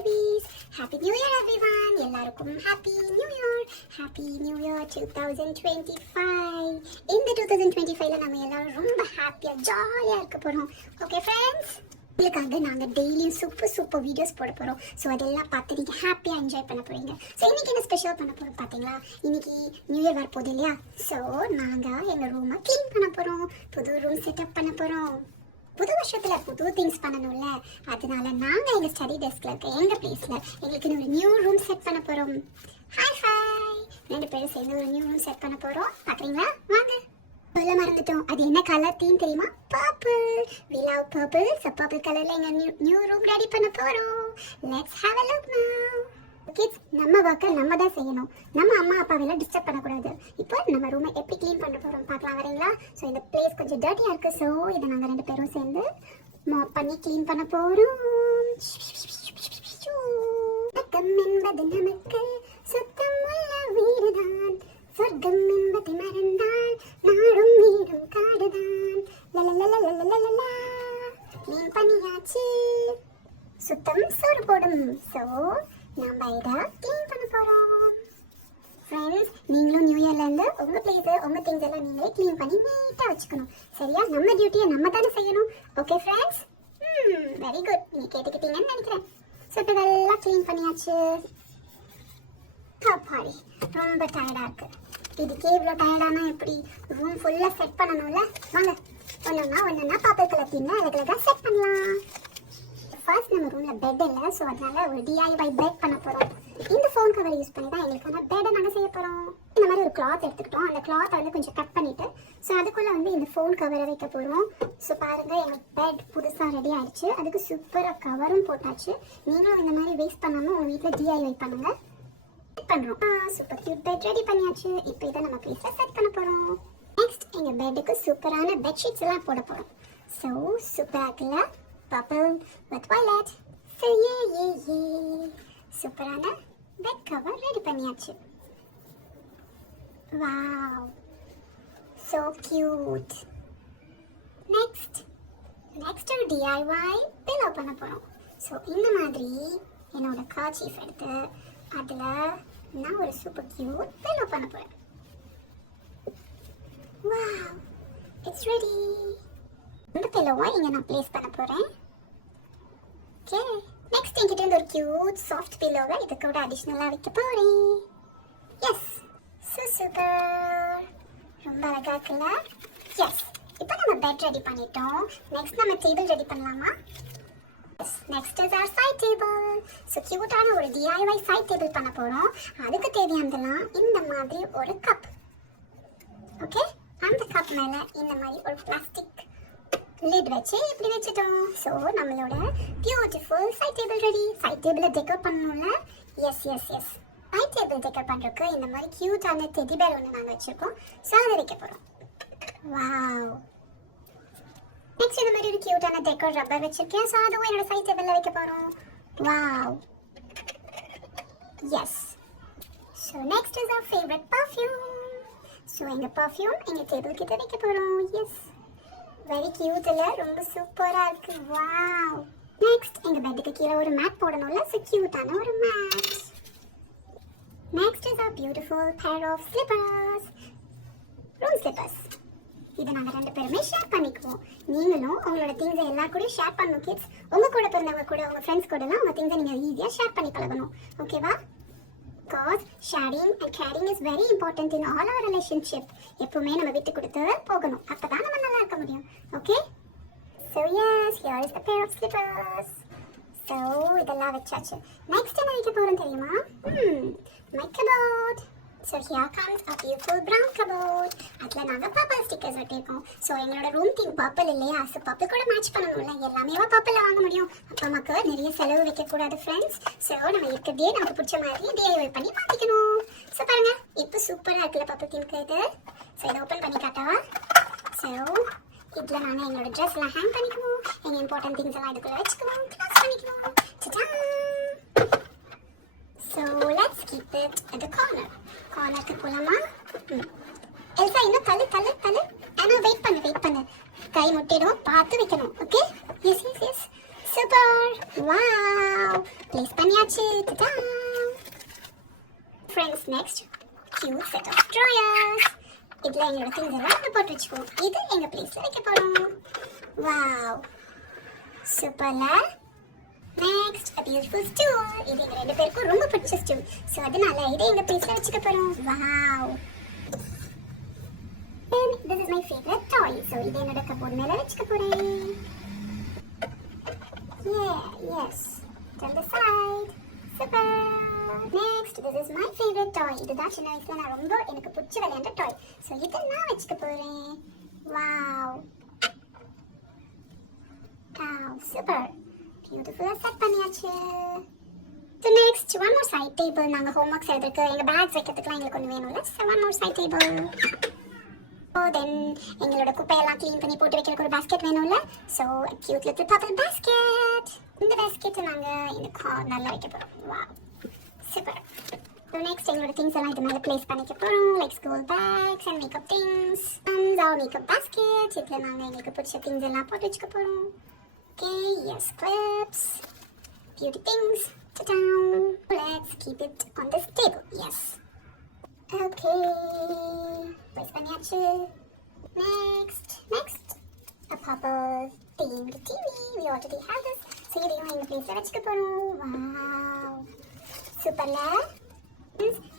babies. Happy New Year everyone. எல்லாருக்கும் Happy New Year. Happy New Year 2025. இந்த 2025ல நம்ம எல்லாரும் ரொம்ப ஹாப்பியா ஜாலியா இருக்க போறோம். ஓகே ஃப்ரெண்ட்ஸ், உங்களுக்காக நாங்க டெய்லியும் சூப்பர் வீடியோஸ் போட போறோம். ஸோ அதெல்லாம் பார்த்து நீங்க ஹாப்பியா என்ஜாய் பண்ண போறீங்க. ஸோ இன்னைக்கு என்ன ஸ்பெஷல் பண்ண போறோம் பாத்தீங்களா? இன்னைக்கு நியூ இயர் வரப்போகுது இல்லையா? ஸோ நாங்க எங்க ரூமை க்ளீன் பண்ண போறோம். புது ரூம் செட்டப் பண்ண போறோம். புது வருஷத்துல புது திங்ஸ் பண்ணணும்ல, அதனால நாங்க எங்க ஸ்டடி டெஸ்க்ல இருக்க எங்க பிளேஸ்ல எங்களுக்கு ஒரு நியூ ரூம் செட் பண்ண போறோம். ஹாய் ரெண்டு பேரும் சேர்ந்து ஒரு நியூ ரூம் செட் பண்ண போறோம். பாக்குறீங்களா? வாங்க. சொல்ல மறந்துட்டோம், அது என்ன கலர் தீம் தெரியுமா? Purple. we love purple. so purple கலர்ல எங்க நியூ ரூம் ரெடி பண்ண போறோம். let's have a look now. Kids, நம்ம ஒர்க்கை நம்ம தான் செய்யணும். நம்ம அம்மா அப்பாவெல்லாம் டிஸ்டர்ப் பண்ணக்கூடாது. இப்போ நம்ம ரூமை எப்படி க்ளீன் பண்ண போகிறோம் பார்க்கலாம், வரீங்களா? ஸோ இந்த பிளேஸ் கொஞ்சம் டர்ட்டியாக இருக்குது. ஸோ இதை நாங்கள் ரெண்டு பேரும் சேர்ந்து மாப் பண்ணி க்ளீன் பண்ண போகிறோம். சொர்க்கம் என்பது நமக்கு சுத்தமுள்ள வீடுதான். சொர்க்கம் என்பதை மறந்தால் நாடும் வீடும் காடுதான். க்ளீன் பண்ணியாச்சு. சுத்தம் சோறு போடும். ஸோ நம்ம இதை க்ளீன் பண்ண போகிறோம். ஃப்ரெண்ட்ஸ், நீங்களும் நியூ இயர்லேருந்து உங்கள் பிளேஸு உங்கள் திங்ஸ் எல்லாம் நீங்களே க்ளீன் பண்ணி நீட்டாக வச்சுக்கணும். சரியா? நம்ம டியூட்டியை நம்ம தானே செய்யணும். Okay friends? Very good. நீங்கள் கேட்டுக்கிட்டீங்கன்னு நினைக்கிறேன். ஸோ இப்போ இதெல்லாம் க்ளீன் பண்ணியாச்சு. பாடி ரொம்ப டயர்டாக இருக்குது. இதுக்கே இவ்வளோ டயர்டானா எப்படி? ரூம் ஃபுல்லாக செட் பண்ணணும்ல. வாங்க, ஒன்றா பாப்பர் கலர் தீம்னா அழகழகாக செட் பண்ணலாம். ஃபர்ஸ்ட் நம்ம ரூம்ல பெட் இல்லை, ஸோ அதனால ஒரு DIY பெட் பண்ண போகிறோம். இந்த ஃபோன் கவர் யூஸ் பண்ணி தான் எங்களுக்கான பெட்டை நாங்கள் செய்ய போகிறோம். இந்த மாதிரி ஒரு கிளாத் எடுத்துக்கிட்டோம். அந்த கிளாத்தை வந்து கொஞ்சம் கட் பண்ணிவிட்டு ஸோ அதுக்குள்ளே வந்து இந்த ஃபோன் கவரை வைக்க போகிறோம். ஸோ பாருங்கள், எங்கள் பெட் புதுசாக ரெடி ஆகிடுச்சு. அதுக்கு சூப்பராக கவரும் போட்டாச்சு. நீங்களும் இந்த மாதிரி வேஸ்ட் பண்ணாமல் உங்கள் வீட்டில் DIY பண்ணுங்கள். செட் பண்ணுறோம். சூப்பர் கியூட் பெட் ரெடி பண்ணியாச்சு. இப்போ இதை நம்ம ப்ளேஸில் செட் பண்ண போகிறோம். நெக்ஸ்ட் எங்கள் பெட்டுக்கு சூப்பரான பெட்ஷீட்ஸ் எல்லாம் போட போகிறோம். ஸோ சூப்பராக இருக்குல்ல? Purple with violet. So yeah. சூப்பரான பெட் கவர் ரெடி பண்ணியாச்சு. Wow. So cute. Next ஒரு DIY pillow பண்ண போறோம். So இந்த மாதிரி என்னோட கர்ச்சீஃப் எடுத்து அதுல நான் ஒரு சூப்பர் கியூட் pillow பண்ண போறேன். Wow. It's ready. இந்த பில்லோவை இங்கே நான் ப்ளேஸ் பண்ண போகிறேன். ஓகே, நெக்ஸ்ட் என்கிட்ட இருந்து ஒரு கியூட் சாஃப்ட் பில்லோவை இது கூட அடிஷ்னலாக வைக்க போகிறேன். Yes, super. ரொம்ப அழகாக இருக்குல்ல? எஸ். இப்போ நம்ம பெட் ரெடி பண்ணிட்டோம். நெக்ஸ்ட் நம்ம டேபிள் ரெடி பண்ணலாமா? Yes, next is our side table. So கியூட்டான ஒரு DIY சைட் டேபிள் பண்ண போகிறோம். அதுக்கு தேவையானதெல்லாம் இந்த மாதிரி ஒரு கப். ஓகே, அந்த கப் மேலே இந்த மாதிரி ஒரு பிளாஸ்டிக் லிட் வச்சு இப்படி வச்சுட்டோம். ஸோ நம்மளோட beautiful side table ready. Side டேபிளை டெக்கோர் பண்ணணும்ல? எஸ். சைட் டேபிள் டெக்கோர் பண்ணுறதுக்கு இந்த மாதிரி க்யூட்டான டெடி பேர் ஒன்று நாங்கள் வச்சுருக்கோம். ஸோ அதை வைக்க போகிறோம். வாவ். நெக்ஸ்ட் இந்த மாதிரி ஒரு க்யூட்டான டெக்கோர் ரப்பர் வச்சுருக்கேன். ஸோ அதுவும் என்னோட சைட் டேபிளில் வைக்க போகிறோம். Wow. Yes. So next is our favourite perfume. So எங்கள் பர்ஃப்யூம் எங்கள் டேபிள் கிட்ட வைக்க போகிறோம். எஸ், வெரி கியூட் இல்ல? ரொம்ப சூப்பரா இருக்கு. வாவ். நெக்ஸ்ட் எங்க பெட்டுக்கு கீழே ஒரு மேட் போடணும்ல? சோ கியூட்டான ஒரு mat. Next is our beautiful pair of slippers. room slippers. இதை நாங்கள் ரெண்டு பேருமே ஷேர் பண்ணிக்குவோம். நீங்களும் உங்களோட திங்ஸை எல்லா கூடயும் ஷேர் பண்ணணும் கிட்ஸ். உங்க கூட பிறந்தவங்க கூட உங்க ஃப்ரெண்ட்ஸ் கூடலாம் உங்க திங்ஸை நீங்க ஈஸியாக ஷேர் பண்ணி பழகணும். ஓகேவா? Because sharing and caring is very important in all our relationship. எப்பவுமே நம்ம விட்டு கொடுத்து போகணும். அப்பதான் நம்ம நல்லா இருக்க முடியும். Okay? So yes, here is the pair of slippers. So இதெல்லாம் வச்சாச்சு. Next என்ன வைக்க போறோம் தெரியுமா? My cupboard. So here comes a beautiful brown cupboard. அதுல நாங்க purple stickers ஒட்டிருக்கோம். So எங்களோட ரூம் தீம் purple இல்லையா? So purple கூட மேட்ச் பண்ணணும்ல. எல்லாமேவா purple வாங்க முடியும்? அப்ப நமக்கு நிறைய செலவு வைக்க கூடாது ஃப்ரெண்ட்ஸ். So நம்ம இருக்கிறதே நமக்கு பிடிச்ச மாதிரி DIY பண்ணி மாத்திக்கணும். So பாருங்க, இப்போ சூப்பரா இருக்குல்ல purple தீம்க்கு இது. So இதை ஓபன் பண்ணி காட்டவா? So இதுல நாங்க எங்களோட ட்ரெஸ் எல்லாம் ஹேங் பண்ணிக்குவோம். எங்க இம்பார்ட்டன்ட் திங்ஸ் எல்லாம் இதுக்குள்ள வச்சுக்குவோம். க்ளோஸ் பண்ணிக்குவோம். Ta-da! So let's keep it at the corner. கார்னருக்கு போலாமா? எல்சா இன்னும் தள்ளு. ஆனா வெயிட் பண்ணு. கை முட்டிடும், பார்த்து வைக்கணும். Okay? Yes. Super. Wow, place பண்ணியாச்சு. Tada. Friends, next cute set of drawers. இதுல எங்களோட things எல்லாம் நாங்க போட்டு வச்சுக்குவோம். இது எங்க பிளேஸ்ல வைக்க போறோம். வாவ், சூப்பர்ல. Next a beautiful stool. இது எங்க ரெண்டு பேருக்கும் ரொம்ப பிடிச்ச stool. சோ அதனால இதை எங்க பிளேஸ்ல வச்சுக்க போறோம். Wow. Then this is my favorite toy. So இதை என்னோட கபோர்ட் மேல வச்சுக்க போறேன். Yeah, yes. Turn the side. Super. Next, this is my favorite toy. இதுதான் சின்ன வயசுல நான் ரொம்ப எனக்கு பிடிச்ச விளையாண்ட toy. So இதை நான் வச்சுக்க போறேன். Wow. Wow, super. Beautiful set பண்ணியாச்சு. So next, one more side table. நாங்க homework செய்யறதுக்கு எங்க bags வைக்கிறதுக்குலாம் எங்களுக்கு ஒன்று வேணும்ல. So one more side table. Oh, then எங்களோட குப்பையெல்லாம் க்ளீன் பண்ணி போட்டு வைக்கிறதுக்கு ஒரு basket வேணும்ல. So a cute little purple basket. இந்த basket நாங்க இந்த cornerல வைக்க போறோம். Wow. Super. So next, எங்களோட things எல்லாம் இது மேல place பண்ணிக்க போறோம். Like school bags and makeup things. And our makeup basket. இதுல நாங்க எங்களுக்கு பிடிச்ச things எல்லாம் போட்டு வச்சுக்க போறோம். Okay, yes, clips. Beauty things. Ta-da. Let's keep it on this table. Yes. Okay. Place பண்ணியாச்சு. Next. A purple themed TV. We already have this. So இதையும் எங்க பிளேஸ்ல வச்சுக்க போறோம். Wow. சூப்பர்ல.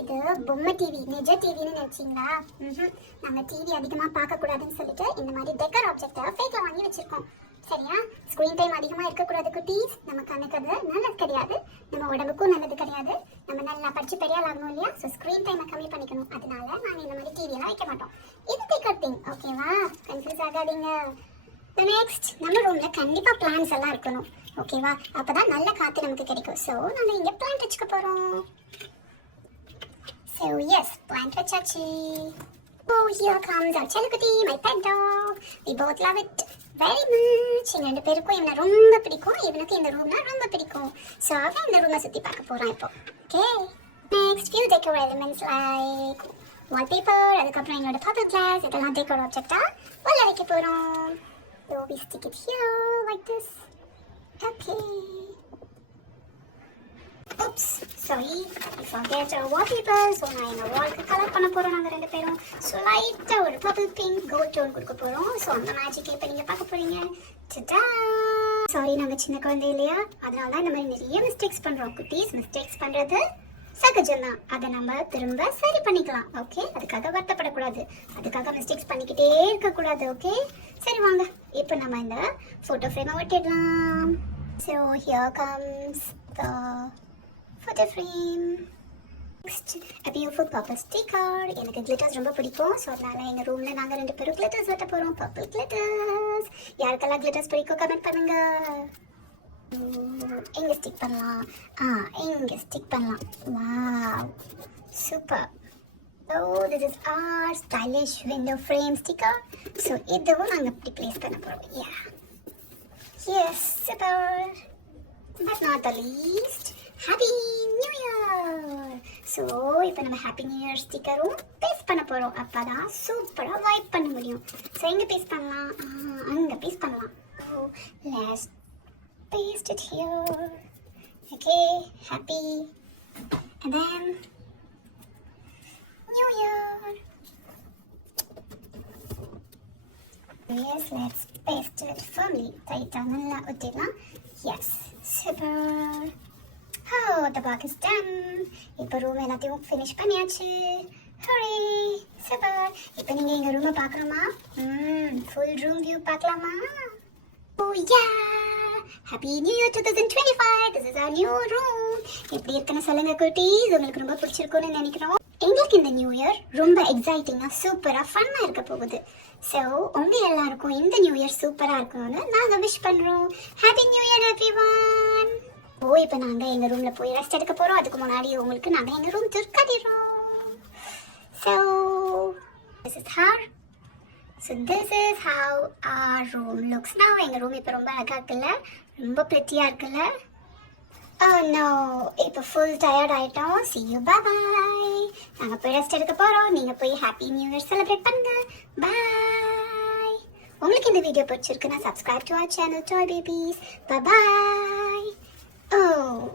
இது பொம்மை டிவி, நிஜ டிவின்னு நினைச்சீங்களா? நாங்க டிவி அதிகமா பார்க்க கூடாதுன்னு சொல்லிட்டு இந்த மாதிரி டெக்கர் ஆப்ஜெக்ட்டை ஃபேக்ல வாங்கி வச்சிருக்கோம். சரியா? ஸ்கிரீன் டைம் அதிகமா இருக்க கூடாது குட்டீஸ். நம்ம கண்ணுக்கு அது நல்லது கிடையாது, நம்ம உடம்புக்கும் நல்லது கிடையாது. நம்ம நல்லா படிச்சு பெரிய ஆள் ஆகணும் இல்லையா? ஸோ ஸ்கிரீன் டைமை கம்மி பண்ணிக்கணும். அதனால நாங்க இந்த மாதிரி டிவி எல்லாம் வைக்க மாட்டோம். இது டெக்கர் திங். ஓகேவா? கன்ஃபியூஸ் ஆகாதீங்க. நெக்ஸ்ட், நம்ம ரூம்ல கண்டிப்பா பிளான்ஸ் எல்லாம் இருக்கணும். ஓகேவா? அப்பதான் நல்ல காத்து நமக்கு கிடைக்கும். ஸோ நாங்க இங்க பிளான்ட் வச்சுக்க போறோம். So yes, plant vachachi. Oh, here comes our Chalukati, my pet dog. We both love it very much. எங்க ரெண்டு பேருக்கும் இவனை ரொம்ப பிடிக்கும், இவனுக்கு இந்த ரூம்னா ரொம்ப பிடிக்கும். So அவன் இந்த ரூமை சுத்தி பார்க்க போறான் இப்போ. Okay. Next, few decor elements like wallpaper, அதுக்கப்புறம் எங்களோட purple glass, இதெல்லாம் decor object உள்ள வைக்க போறோம். So we stick it here like this. Okay. Oops, sorry, I forget our wallpaper. So நான் இந்த வால்க்கு கலர் பண்ண போறோம் நாங்க ரெண்டு பேரும். So லைட்டா ஒரு purple pink gold tone கொடுக்க போறோம். So அந்த மேஜிக் இப்ப நீங்க பார்க்க போறீங்க. டடா. சாரி, நாங்க சின்ன குழந்தை இல்லையா, அதனால தான் இந்த மாதிரி நிறைய மிஸ்டேக்ஸ் பண்றோம். குட்டீஸ், மிஸ்டேக்ஸ் பண்றது சகஜம் தான். அதை நம்ம திரும்ப சரி பண்ணிக்கலாம். ஓகே? அதுக்காக வருத்தப்படக்கூடாது, அதுக்காக மிஸ்டேக்ஸ் பண்ணிக்கிட்டே இருக்கக்கூடாது. ஓகே? சரி வாங்க, இப்போ நம்ம இந்த photo ஃப்ரேமை ஒட்டிடலாம். So here comes the photo frame. Next, a beautiful purple sticker. எனக்கு glitters ரொம்ப பிடிக்கும். ஸோ அதனால எங்கள் ரூமில் நாங்கள் ரெண்டு பேரும் glitters ஒட்ட போகிறோம். purple glitters. யாருக்கெல்லாம் glitters பிடிக்கும் கமெண்ட் பண்ணுங்க. எங்கே ஸ்டிக் பண்ணலாம்? எங்கே ஸ்டிக் பண்ணலாம்? Wow, super. So this is our stylish window frame sticker. So இதுவும் நாங்கள் இப்படி ப்ளேஸ் பண்ண போகிறோம். Yeah. Yes, super. But not the least, Happy New Year! So, இப்போ நம்ம Happy New Year ஸ்டிக்கரும் பேஸ்ட் பண்ண போகிறோம். அப்போ தான் சூப்பராக வைப் பண்ண முடியும். ஸோ எங்கே பேஸ்ட் பண்ணலாம்? அங்கே பேஸ்ட் பண்ணலாம். So, let's paste it here. Okay, happy. And then, New Year. Yes, let's paste it firmly. Tighten நல்லா ஒட்டிடலாம். Yes, super. Oh, the work is done. இப்போ ரூம் எல்லாத்தையும் ஃபினிஷ் பண்ணியாச்சு. ஹரே, சூப்பர். இப்போ நீங்கள் எங்கள் ரூமை பார்க்கணுமா? ஃபுல் ரூம் வியூ பார்க்கலாமா? Oh yeah! Happy New Year 2025. This is our new room. எப்படி இருக்குன்னு சொல்லுங்க குட்டீஸ். உங்களுக்கு ரொம்ப பிடிச்சிருக்கும்னு நினைக்கிறோம். எங்களுக்கு இந்த நியூ இயர் ரொம்ப எக்ஸைட்டிங்காக சூப்பராக ஃபன்னாக இருக்க போகுது. ஸோ உங்கள் எல்லாருக்கும் இந்த நியூ இயர் சூப்பராக இருக்கணும்னு நாங்கள் விஷ் பண்ணுறோம். Happy new year everyone. இப்போ நாங்கள் எங்கள் ரூமில் போய் ரெஸ்ட் எடுக்க போகிறோம். அதுக்கு முன்னாடி உங்களுக்கு நாங்கள் எங்கள் ரூம் துர்க்காட்டிடுறோம். So this is how our room looks now. எங்கள் ரூம் இப்போ ரொம்ப அழகாக இருக்குல்ல, ரொம்ப ப்ரெட்டியாக இருக்குல்ல. Oh no, இப்போ ஃபுல் டயர்ட் ஆகிட்டோம். See you, bye bye. நாங்கள் போய் ரெஸ்ட் எடுக்க போகிறோம். நீங்கள் போய் ஹாப்பி நியூ இயர் செலிப்ரேட் பண்ணுங்க. Bye. உங்களுக்கு இந்த வீடியோ பிடிச்சிருக்குன்னா subscribe to our channel Toy Babies. Bye bye. Oh.